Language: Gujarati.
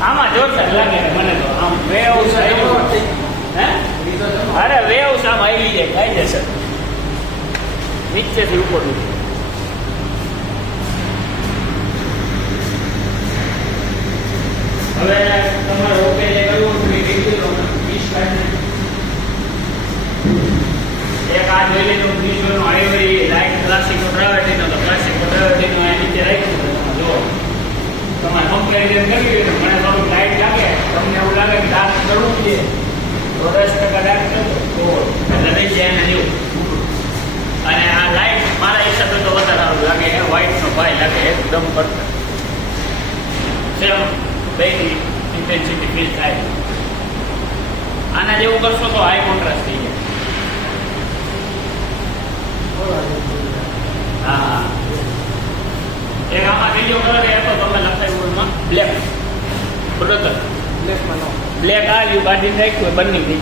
આમાં જોરદાર લાગે મને તો આમ વેવ્સ હે અરે વેવ્સ આમ આવી જાય કાયદેસર નીચેથી ઉપર હવે તમારે ઓકે જે કરવું એક આ જોઈ લેજો 20 નો આઈવરી લાઈટ ક્લાસિક ટ્રાવેટીનો તો ક્લાસિક ટ્રાવેટીનો આ નીચે રાખ્યું જો તમારે કમ્પેરિઝન કરી લો મને થોડું લાઈટ લાગે તમને એવું લાગે કે ડાર્ક કરવું છે તો 10% ડાર્ક કરજો તો એટલે નહીં જાય એને જેવું અને આ લાઈટ મારા હિસાબે તો વધારે સારું લાગે વ્હાઈટ નો ભાઈ લાગે એકદમ પરફેક્ટ સેમ બેની ઇન્ટેન્સિટી ફીલ થાય આના જેવું કરશો તો હાઈ કોન્ટ્રાસ્ટ થઈ જાય હા એક આમાં બીજો કલર એ તો તમે લખાયું એમાં બ્લેક બરોબર બ્લેક આવ્યું કાઢીને રાખ્યું બંને થઈ